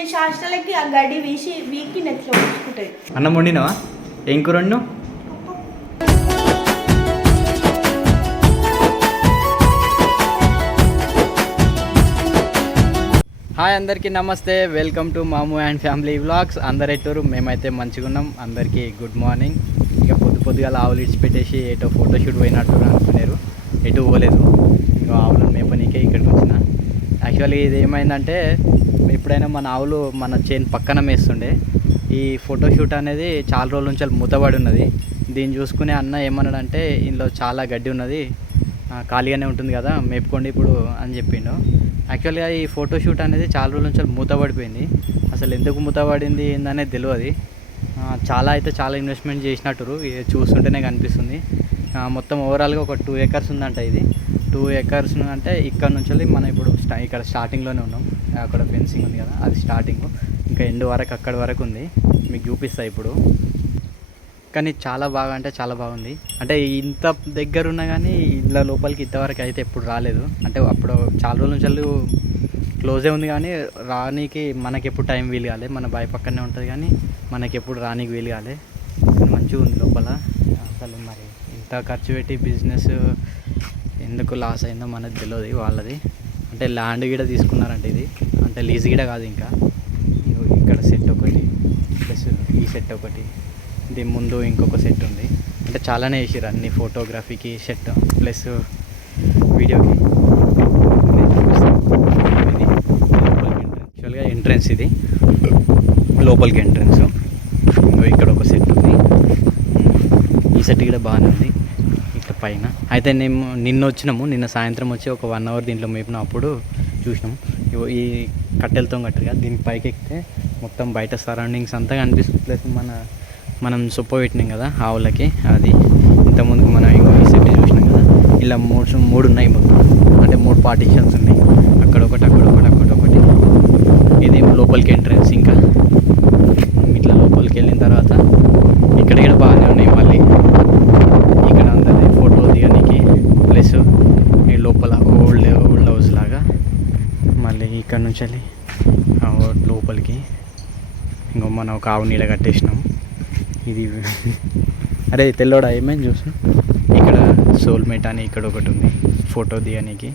మీ శాస్త్రాలకి ఆ గడ్డి వీకి నెట్లో ఉంచుకుంటుంది. అన్నం వండినావా? ఏం కూర వండినావు? హాయ్ అందరికీ నమస్తే, వెల్కమ్ టు మాము అండ్ ఫ్యామిలీ వ్లాగ్స్. అందరు ఎట్టూరు, మేమైతే మంచిగా ఉన్నాం. అందరికీ గుడ్ మార్నింగ్. ఇక పొద్దుగా ఆవులు ఇడిచిపెట్టేసి ఎటో ఫోటోషూట్ పోయినట్టు అనుకున్నారు, ఎటు పోలేదు. ఇంకా ఆవులను మేపనీకే ఇక్కడికి వచ్చిన. యాక్చువల్లీ ఇది ఏమైందంటే, ఎప్పుడైనా మన ఆవులు మన చేను పక్కన మేస్తుండే. ఈ ఫోటోషూట్ అనేది చాలా రోజుల నుంచి మూతబడి ఉన్నది. దీన్ని చూసుకునే అన్న ఏమన్నాడంటే, ఇందులో చాలా గడ్డి ఉన్నది, ఖాళీగానే ఉంటుంది కదా, మేపుకోండి ఇప్పుడు అని చెప్పిండు. యాక్చువల్గా ఈ ఫోటోషూట్ అనేది చాలా రోజుల నుంచి మూతబడిపోయింది. అసలు ఎందుకు మూతబడింది ఏందనేది తెలియదు. చాలా ఇన్వెస్ట్మెంట్ చేసినట్టు చూస్తుంటేనే కనిపిస్తుంది. మొత్తం ఓవరాల్గా ఒక 2 acres ఉందంట. ఇది 2 acres అంటే ఇక్కడ నుంచి మనం ఇప్పుడు ఇక్కడ స్టార్టింగ్లోనే ఉన్నాం. అక్కడ ఫెన్సింగ్ ఉంది కదా, అది స్టార్టింగ్, ఇంకా ఎండ్ వరకు అక్కడి వరకు ఉంది. మీకు చూపిస్తా ఇప్పుడు. కానీ చాలా బాగా అంటే చాలా బాగుంది. అంటే ఇంత దగ్గర ఉన్నా కానీ ఇళ్ళ లోపలికి ఇంతవరకు అయితే ఎప్పుడు రాలేదు. అంటే అప్పుడు చాలా రోజుల నుంచి క్లోజే ఉంది, కానీ రానీకి మనకి ఎప్పుడు టైం వీలు కాలే. మన బావి పక్కనే ఉంటుంది కానీ మనకి ఎప్పుడు రానీకి వీలు కాలే. మంచిగా ఉంది లోపల. అసలు మరి ఇంత ఖర్చు పెట్టి బిజినెస్ ఎందుకు లాస్ అయిందో మనకు తెలియదు వాళ్ళది. అంటే ల్యాండ్ కూడా తీసుకున్నారంటే ఇది, అంటే లీజ్ కూడా కాదు. ఇంకా ఇక్కడ సెట్ ఒకటి ప్లస్ ఈ సెట్ ఒకటి, దీని ముందు ఇంకొక సెట్ ఉంది. అంటే చాలానే వేసారు అన్ని, ఫోటోగ్రఫీకి సెట్ ప్లస్ వీడియోకి. ఇది యాక్చువల్గా ఎంట్రన్స్, ఇది లోపలికి ఎంట్రన్స్. ఇక్కడ ఒక సెట్ ఉంది, ఈ సెట్ కూడా బాగానే ఉంది ఇక్కడ పైన. అయితే నిన్న సాయంత్రం వచ్చి ఒక 1 hour దీంట్లో మేపిన అప్పుడు చూసినాం. ఈ కట్టెలతో కట్టారు కదా, దీని పైకి ఎక్కితే మొత్తం బయట సరౌండింగ్స్ అంతా కనిపిస్తుంది. ప్లస్ మనం సొప్ప పెట్టినాం కదా ఆవులకి, అది ఇంతకుముందుకు మనం ఇంకో ఈ సెట్ చూసినాం కదా, ఇలా మూడు ఉన్నాయి మొత్తం. అంటే 3 పార్టీషన్స్ ఉన్నాయి, అక్కడొకటి అక్కడొకటి అక్కడొకటి. ఇది లోపలికి ఎంట్రన్స్. ఇంకా ఇట్లా లోపలికి వెళ్ళిన తర్వాత ఇక్కడ కూడా బాగానే ఉన్నాయి. మళ్ళీ ఇక్కడ అందరి ఫోటో దిగడానికి ప్లస్ ఈ లోపల ఓల్డ్ హౌస్ లాగా. మళ్ళీ ఇక్కడ నుంచి వెళ్ళి లోపలికి ఇంకో మనం ఒక ఆవు నీడ కట్టేసినాం. ఇది అరే తెల్లోడా ఏమైంది చూసు, ఇక్కడ సోల్మేట్ అని ఇక్కడ ఒకటి ఉంది ఫోటో దిగడానికి.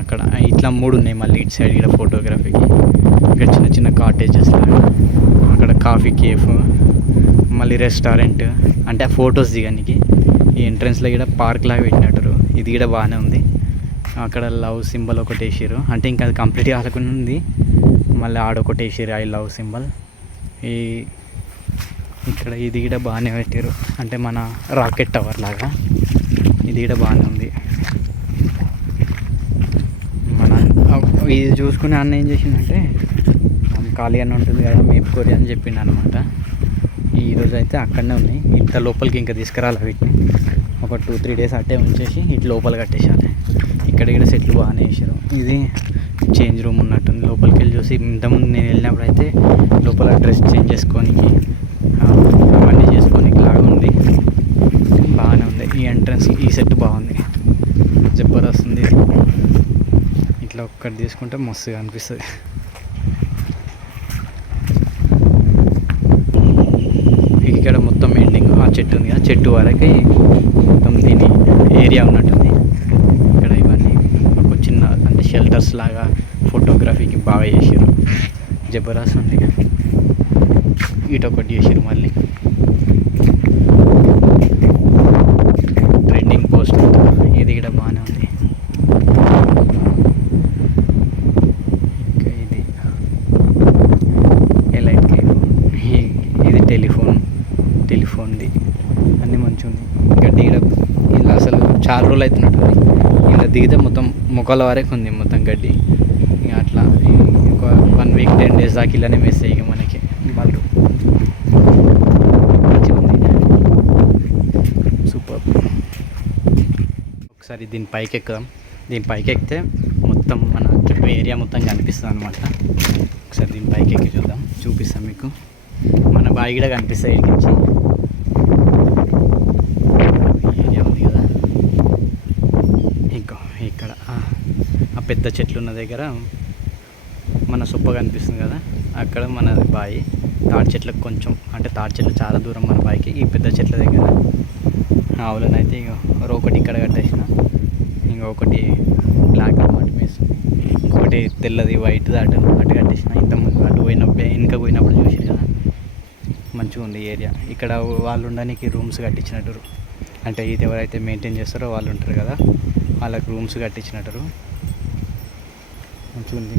అక్కడ ఇట్లా 3 ఉన్నాయి. మళ్ళీ ఇటు సైడ్ ఇక్కడ ఫోటోగ్రఫీకి. ఇక్కడ చిన్న చిన్న కాటేజెస్ లాగా, అక్కడ కాఫీ కేఫ్, మళ్ళీ రెస్టారెంట్, అంటే ఆ ఫొటోస్ దిగడానికి. ఈ ఎంట్రన్స్లో కూడా పార్క్ లాగా పెట్టినట్టు, ఇది కూడా బాగానే ఉంది. అక్కడ లవ్ సింబల్ ఒకటి వేసారు, అంటే ఇంకా అది కంప్లీట్ కాకుండా ఉంది. మళ్ళీ ఆడొకటి వేసారు ఐ లవ్ సింబల్. ఇక్కడ ఇది కూడా బాగానే పెట్టారు, అంటే మన రాకెట్ టవర్ లాగా. ఇది కూడా బాగానే ఉంది. ఇది చూసుకుని అన్న ఏం చేసిందంటే, ఖాళీగానే ఉంటుంది కదా మేపుకోరి అని చెప్పిండు అనమాట. ఈరోజు అయితే అక్కడనే ఉన్నాయి. ఇంత లోపలికి ఇంకా తీసుకురాలి వీటిని. ఒక 2-3 days అట్టే ఉంచేసి ఇటు లోపల కట్టేసాలి. ఇక్కడ కూడా సెట్లు బాగానే వేసారు. ఇది చేంజ్ రూమ్ ఉన్నట్టుంది. లోపలికి వెళ్ళి చూసి, ఇంతకుముందు నేను వెళ్ళినప్పుడు అయితే లోపల డ్రెస్ చేంజ్ చేసుకోనికి అవన్నీ చేసుకోనికి లాగా ఉంది. బాగానే ఉంది. ఈ ఎంట్రన్స్ ఈ సెట్ బాగుంది, జబర్దస్త్ ఉంది. ఇట్లా ఒక్కటి తీసుకుంటే మస్తుగా అనిపిస్తుంది. ఇక్కడ మొత్తం ఎండింగ్ ఆ చెట్టు ఉంది కదా, చెట్టు వరకు మొత్తం దీని ఏరియా ఉన్నట్టుంది. ఇక్కడ ఇవన్నీ ఒక చిన్న అంటే షెల్టర్స్ లాగా ఫోటోగ్రఫీకి బాగా చేసారు, జబర్దస్త్ ఉంది. ఇటు ఒకటి చేసారు. మళ్ళీ ట్రెండింగ్ పోస్ట్, ఇది కూడా బాగానే ఉంది. ఇంకా ఇది ఎలైట్ కేక్, ఇది టెలిఫోన్ది అన్నీ మంచిగా ఉంది. గడ్డి కూడా ఇలా అసలు చాలా రోజులు అవుతున్నట్టుంది. ఇలా దిగితే మొత్తం మొక్కల వరకు ఉంది మొత్తం గడ్డి. ఇక అట్లా ఒక 1 week 10 days దాకా ఇలానే వేస్తాయి ఇక మనకి బల్లు. మంచిగా ఉంది, సూపర్. ఒకసారి దీని పైకి ఎక్కుదాం. దీని పైకి ఎక్కితే మొత్తం మన చుట్టూ ఏరియా మొత్తం కనిపిస్తుంది అనమాట. ఒకసారి దీని పైకి ఎక్కి చూపిస్తాం మీకు. మన బావి కూడా కనిపిస్తాయి ఇక్కడి నుంచి. ఏరియా ఉంది కదా, ఇంకా ఇక్కడ ఆ పెద్ద చెట్లు ఉన్న దగ్గర మన సొప్ప కనిపిస్తుంది కదా, అక్కడ మన బావి. తాడి చెట్లకు కొంచెం అంటే తాడి చెట్లు చాలా దూరం మన బావికి. ఈ పెద్ద చెట్ల దగ్గర ఆవులనైతే ఒకటి ఇక్కడ కట్టేసిన, ఇంకొకటి బ్లాక్ అన్నమాట వేస్తుంది, ఇంకొకటి తెల్లది వైట్ అటు కట్టేసిన. ఇంతకుముందు అటు పోయినప్పుడు వెనుక పోయినప్పుడు చూసారు కదా, మంచిగా ఉంది ఏరియా. ఇక్కడ వాళ్ళు ఉండడానికి రూమ్స్ కట్టించినట్టు, అంటే ఇది ఎవరైతే మెయింటైన్ చేస్తారో వాళ్ళు ఉంటారు కదా, వాళ్ళకి రూమ్స్ కట్టించినట్టు మంచిగా ఉంది.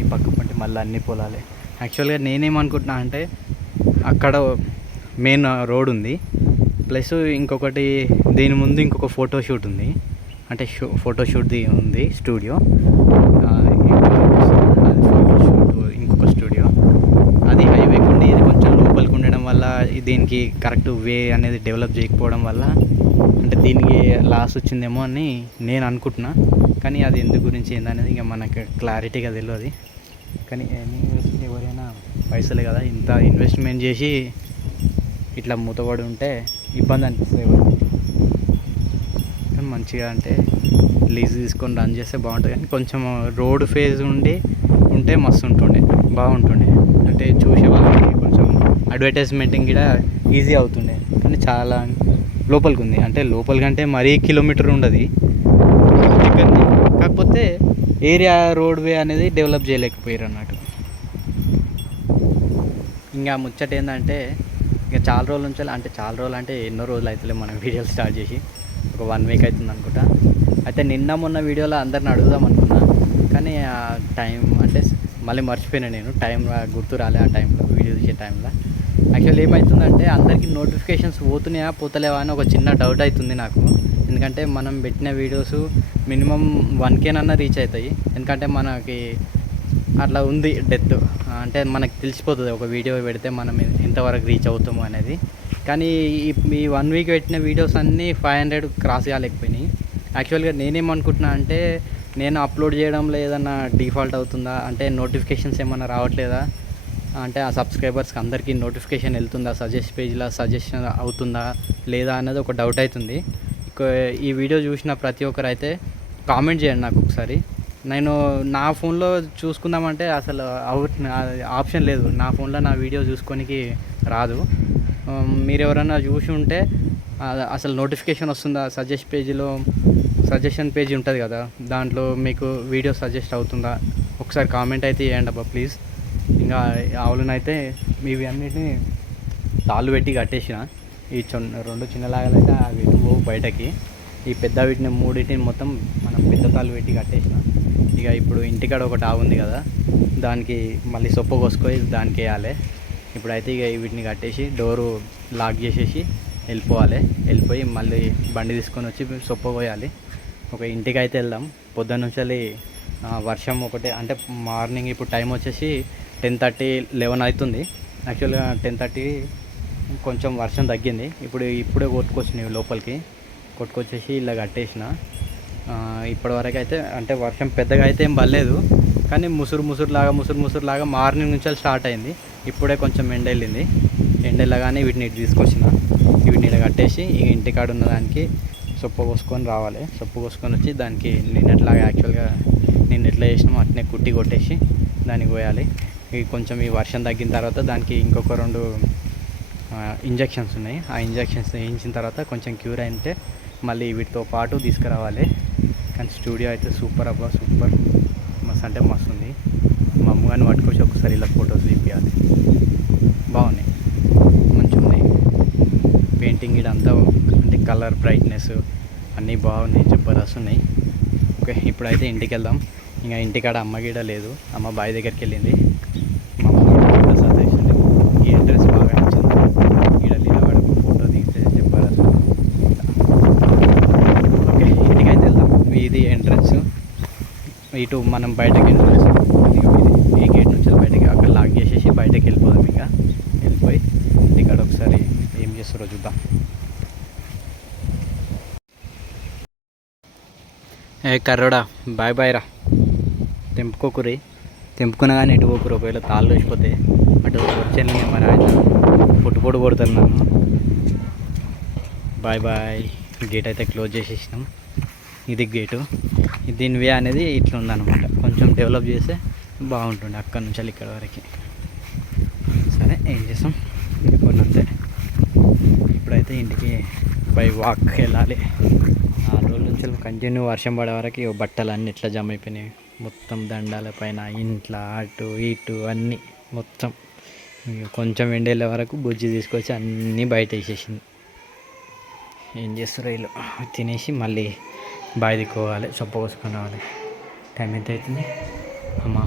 ఈ పక్క పంటే మళ్ళీ అన్ని పొలాలే. యాక్చువల్గా నేనేమనుకుంటున్నా అంటే అక్కడ మెయిన్ రోడ్ ఉంది, ప్లస్ ఇంకొకటి దీని ముందు ఇంకొక ఫోటోషూట్ ఉంది, అంటే ఫోటోషూట్ది ఉంది స్టూడియో. అది ఫోటోషూట్ ఇంకొక స్టూడియో. అది హైవేకి ఉండి ఇది కొంచెం లోపలికి ఉండడం వల్ల దీనికి కరెక్ట్ వే అనేది డెవలప్ చేయకపోవడం వల్ల అంటే దీనికి లాస్ వచ్చిందేమో అని నేను అనుకుంటున్నా. కానీ అది ఎందుకు గురించి ఏందనేది ఇంకా మనకు క్లారిటీగా తెలియదు. కానీ ఎవరైనా పైసలే కదా, ఇంత ఇన్వెస్ట్మెంట్ చేసి ఇట్లా మూతపడి ఉంటే ఇబ్బంది అనిపిస్తుంది ఎవరికి. కానీ మంచిగా అంటే లీజ్ తీసుకొని రన్ చేస్తే బాగుంటుంది. కానీ కొంచెం రోడ్ ఫేజ్ ఉంటే మస్తు బాగుంటుండే. అంటే చూసే వాళ్ళకి కొంచెం అడ్వర్టైజ్మెంటింగ్ కూడా ఈజీ అవుతుండే. కానీ చాలా లోపలికి ఉంది, అంటే లోపలికంటే మరీ కిలోమీటర్ ఉండదు దగ్గరనే. కాకపోతే ఏరియా రోడ్వే అనేది డెవలప్ చేయలేకపోయారు అన్నట్టు. ఇంకా ముచ్చట ఏంటంటే ఇంకా చాలా రోజుల నుంచి, అంటే చాలా రోజులు అంటే ఎన్నో రోజులు అవుతలే మనం వీడియోలు స్టార్ట్ చేసి, ఒక 1 వీక్ అవుతుంది అనుకుంటా. అయితే నిన్న మొన్న వీడియోలో అందరిని అడుగుదాం అనుకున్నా, కానీ ఆ టైం అంటే మళ్ళీ మర్చిపోయినా, నేను టైం గుర్తు రాలే ఆ టైంలో, వీడియో తీసే టైంలో. యాక్చువల్లీ ఏమవుతుందంటే అందరికీ నోటిఫికేషన్స్ పోతున్నాయా పోతలేవా అని ఒక చిన్న డౌట్ అవుతుంది నాకు. ఎందుకంటే మనం పెట్టిన వీడియోస్ మినిమం 1K రీచ్ అవుతాయి. ఎందుకంటే మనకి అట్లా ఉంది డెత్, అంటే మనకు తెలిసిపోతుంది ఒక వీడియో పెడితే మనం ఎంతవరకు రీచ్ అవుతాము అనేది. కానీ ఈ 1 వీక్ పెట్టిన వీడియోస్ అన్నీ 500 క్రాస్ కాలేకపోయినాయి. యాక్చువల్గా నేనేమనుకుంటున్నా అంటే నేను అప్లోడ్ చేయడంలో ఏదన్నా డిఫాల్ట్ అవుతుందా, అంటే నోటిఫికేషన్స్ ఏమన్నా రావట్లేదా, అంటే ఆ సబ్స్క్రైబర్స్కి అందరికీ నోటిఫికేషన్ వెళ్తుందా, పేజ్లో సజెషన్ అవుతుందా లేదా అన్నది ఒక డౌట్ అవుతుంది. ఈ వీడియో చూసిన ప్రతి ఒక్కరు అయితే కామెంట్ చేయండి నాకు ఒకసారి. నేను నా ఫోన్లో చూసుకుందామంటే అసలు ఆప్షన్ లేదు, నా ఫోన్లో నా వీడియో చూసుకోనికి రాదు. మీరు ఎవరైనా చూసి ఉంటే అసలు నోటిఫికేషన్ వస్తుందా, సజెషన్ పేజీ ఉంటుంది కదా, దాంట్లో మీకు వీడియో సజెస్ట్ అవుతుందా, ఒకసారి కామెంట్ అయితే చేయండి అబ్బా ప్లీజ్. ఇంకా ఆవులనైతే ఇవి అన్నిటిని తాళ్ళు పెట్టి కట్టేసిన. ఈ 2 చిన్న లాగలు అయితే అవి పోవు బయటకి. ఈ పెద్ద వీటిని 3 మొత్తం మనం పెద్ద తాళ్ళు పెట్టి కట్టేసిన. ఇక ఇప్పుడు ఇంటికాడ ఒకటి ఆవు ఉంది కదా, దానికి మళ్ళీ సొప్ప కోసుకొని దానికి వేయాలి. ఇప్పుడైతే ఇక వీటిని కట్టేసి డోరు లాక్ చేసేసి వెళ్ళిపోయి మళ్ళీ బండి తీసుకొని వచ్చి సొప్ప పోయాలి. ఒక ఇంటికి అయితే వెళ్దాం. పొద్దున్న నుంచి వర్షం ఒకటే, అంటే మార్నింగ్ ఇప్పుడు టైం వచ్చేసి 10:30, 11 అవుతుంది. యాక్చువల్గా 10:30 కొంచెం వర్షం తగ్గింది. ఇప్పుడే కొట్టుకొచ్చినాయి లోపలికి, కొట్టుకొచ్చేసి ఇలా కట్టేసిన. ఇప్పటివరకు అయితే అంటే వర్షం పెద్దగా అయితే ఏం పడలేదు, కానీ ముసురులాగా మార్నింగ్ నుంచి స్టార్ట్ అయింది. ఇప్పుడే కొంచెం ఎండెళ్ళగానే వీటిని తీసుకొచ్చిన. వీటిని ఇలా కట్టేసి ఇక ఇంటికాడ ఉన్నదానికి సొప్ప కోసుకొని రావాలి. సొప్ప కోసుకొని వచ్చి దానికి యాక్చువల్గా నేను ఎట్లా చేసినామో అట్నే కుట్టి కొట్టేసి దానికి పోయాలి. కొంచెం ఈ వర్షం తగ్గిన తర్వాత దానికి ఇంకొక 2 ఇంజెక్షన్స్ ఉన్నాయి. ఆ ఇంజెక్షన్స్ వేయించిన తర్వాత కొంచెం క్యూర్ అయితే మళ్ళీ వీటితో పాటు తీసుకురావాలి. కానీ స్టూడియో అయితే సూపర్ అబ్బా, సూపర్ మస్తు అంటే మస్తు ఉంది. మా అమ్మగారిని పట్టుకొచ్చి ఒకసారి ఇలా ఫొటోస్ తీపియాలి. బాగున్నాయి, మంచిగా ఉన్నాయి. పెయింటింగ్ ఇదంతా అంటే కలర్ బ్రైట్నెస్ అన్నీ బాగున్నాయి, జబర్దస్త్ ఉన్నాయి. ఓకే, ఇప్పుడైతే ఇంటికి వెళ్దాం. ఇంకా ఇంటికాడ అమ్మ గీడ లేదు, అమ్మ బావి దగ్గరికి వెళ్ళింది. మా అమ్మ సజెషన్ ఈ అడ్రస్ బాగా నచ్చింది, ఈడ నిలబడి ఒక ఫోటో దిగితే జబర్దస్త్. ఓకే, ఇంటికైతే వెళ్దాం. ఇది ఎంట్రన్స్, ఇటు మనం బయటకి ఎంట్రన్స్ ఈ గేట్ నుంచి బయటకి అక్కడ లాక్ చేసేసి బయటకి వెళ్ళిపోదాం. ఇంకా వెళ్ళిపోయి ఇంటికాడ ఒకసారి ఏం చేస్తారో చూద్దాం. కర్రోడా బాయ్ రా, తెంపుకోకురి, తెంపుకున్నా కానీ ఎటు పోకురు. ఒకవేళ తాళ్ళు వేసిపోతే అటు వచ్చాను మరి ఆయన పొట్టు కొడతాను నన్ను. బాయ్. గేట్ అయితే క్లోజ్ చేసేసినాం. ఇది గేటు. దీని వే అనేది ఇట్లా ఉందన్నమాట. కొంచెం డెవలప్ చేస్తే బాగుంటుండే అక్కడ నుంచి వెళ్ళి ఇక్కడ వరకు. సరే ఏం చేస్తాం, కొన్ని అంతే. ఇప్పుడైతే ఇంటికి బై వాక్ వెళ్ళాలి. 4 రోజుల నుంచి కంటిన్యూ వర్షం పడే వరకు బట్టలు అన్నీ ఇట్లా జమ అయిపోయినాయి. మొత్తం దండాల పైన, ఇంట్లో అటు ఇటు అన్నీ మొత్తం. కొంచెం ఎండేళ్ళ వరకు బుజ్జి తీసుకొచ్చి అన్నీ బయట వేసేసింది. ఏం చేస్తారు వీళ్ళు, తినేసి మళ్ళీ బావి దిక్కోవాలి, చొప్ప కోసుకొని రావాలి. టైం ఎంత అవుతుంది అమ్మా?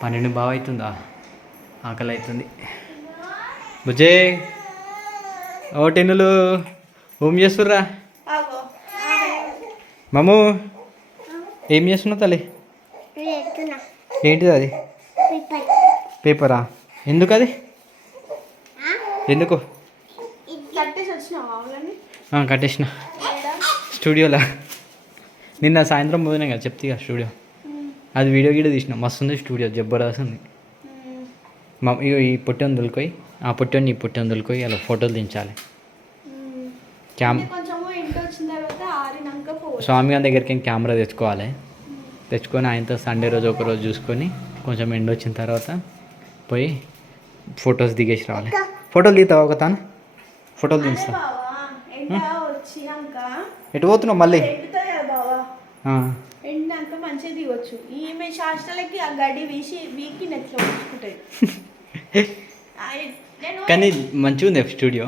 12 బాగా అవుతుందా? ఆకలి అవుతుంది. బుజ్జే ఓ టెన్నులు ఏం చేస్తుర్రా? మాము ఏం చేస్తున్నావు తల్లి? ఏంటిది అది? పేపరా? ఎందుకు అది? ఎందుకు కట్టేసిన? స్టూడియోలా నిన్న సాయంత్రం పోయినా కదా, చెప్తే కదా స్టూడియో. అది వీడియో గీడియో తీసిన, మస్తు ఉంది స్టూడియో, జబర్దస్త్ ఉంది. ఈ పొట్టి వందలుకోయి, ఆ పొట్టి ఈ పొట్టి వందలుకోయి అలా ఫోటోలు దించాలి. స్వామి గారి దగ్గరికి కెమెరా తెచ్చుకోవాలి. తెచ్చుకొని ఆయనతో సండే రోజు ఒకరోజు చూసుకొని కొంచెం ఎండ వచ్చిన తర్వాత పోయి ఫొటోస్ దిగేసి రావాలి. ఫోటోలు దిగుతావా ఒక తాను? ఫోటోలు దించుతా. ఎటు పోతున్నావు మళ్ళీ? ఎండాక మంచిగా దిగొచ్చు. ఈమె శాస్త్రాలకి ఆ గడ్డి వీకి నెట్లో ఉంచుకుంటుంది. కానీ మంచిగా ఉంది స్టూడియో,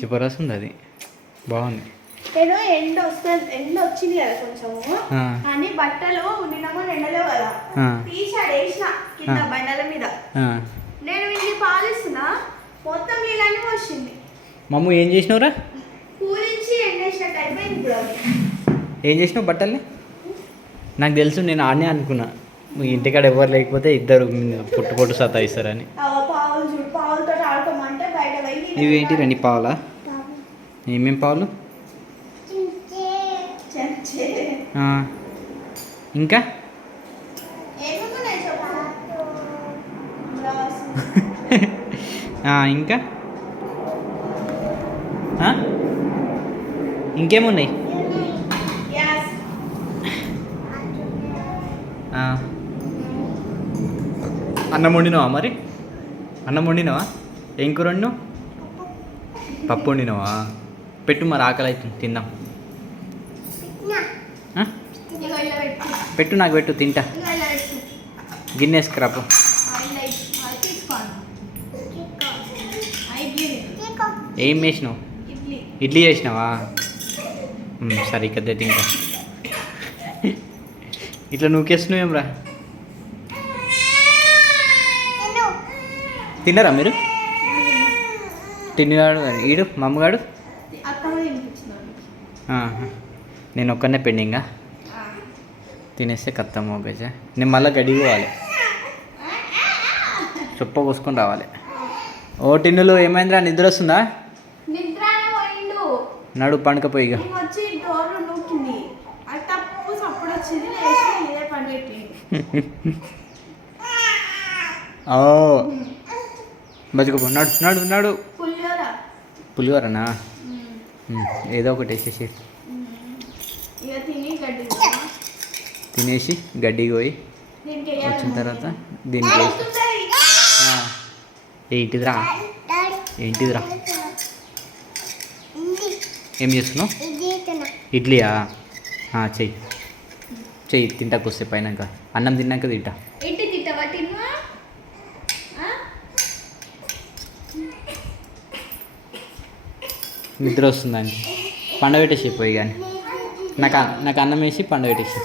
జబర్దస్త్ ఉంది, అది బాగుంది. నేను ఎండ వచ్చింది కదా కొంచెము, కానీ బట్టలు నిన్నమో ఎండలేవు కదా, టీషర్ట్ వేసిన కింద బండల మీద. నేను ఇది పాలిస్తున్నా, మొత్తం నీళ్ళని వచ్చింది. మమ్మ ఏం చేసినావురా? కూలించి ఎండేసినట్టు అయిపోయింది. ఇప్పుడు ఏం చేసినావు బట్టల్ని? నాకు తెలుసు, నేను ఆడనే అనుకున్నా ఇంటికాడ ఎవరు లేకపోతే ఇద్దరు పొట్టు సతాయిస్తారని. పావులతో ఆడుకోమంటే బయట పోయి. ఇవేంటి రండి పావులా? ఏమేం పావులు? ఇంకా ఇంకా ఇంకేమున్నాయి? అన్నం వండినావా మరి? అన్నం వండినావా? ఏం కూర వండినావు? పప్పు వండినావా? పెట్టు మరి, ఆకలి అవుతుంది, తిందాం. పెట్టు, నాకు పెట్టు, తింటా. గిన్నె వేసుకురాపు. ఏం వేసినావు? ఇడ్లీ చేసినావా? సరే ఇక తింటా. ఇట్లా నూకేస్తున్నావు ఏం రా? తిన్నారా మీరు? తిన్నాడు ఈడు మా అమ్మగాడు. నేను ఒక్కనే పెండింగా తినేస్తే కత్తమ్మ గజ. నేను మళ్ళీ గడిగి పోవాలి, చొప్ప కోసుకొని రావాలి. ఓ టిన్నులు ఏమైందిరా, నిద్ర వస్తుందా? నడు పండుకపోయిగా. ఓ బతుకపో, నడు నడు నడు. పులిహోరనా? ఏదో ఒకటి వేసేసి తినేసి గడ్డికి పోయి వచ్చిన తర్వాత దీనికి ఏంటిదిరా? ఏంటిదిరా? ఏం చేస్తున్నావు? ఇడ్లీయా? చెయ్యి చెయ్యి, తింటాకు వస్తే పైనాక, అన్నం తిన్నాక తింటా. నిద్ర వస్తుందని పండబెట్టేసి పోయి, కానీ నాకు అన్నం వేసి పండబెట్టేసి.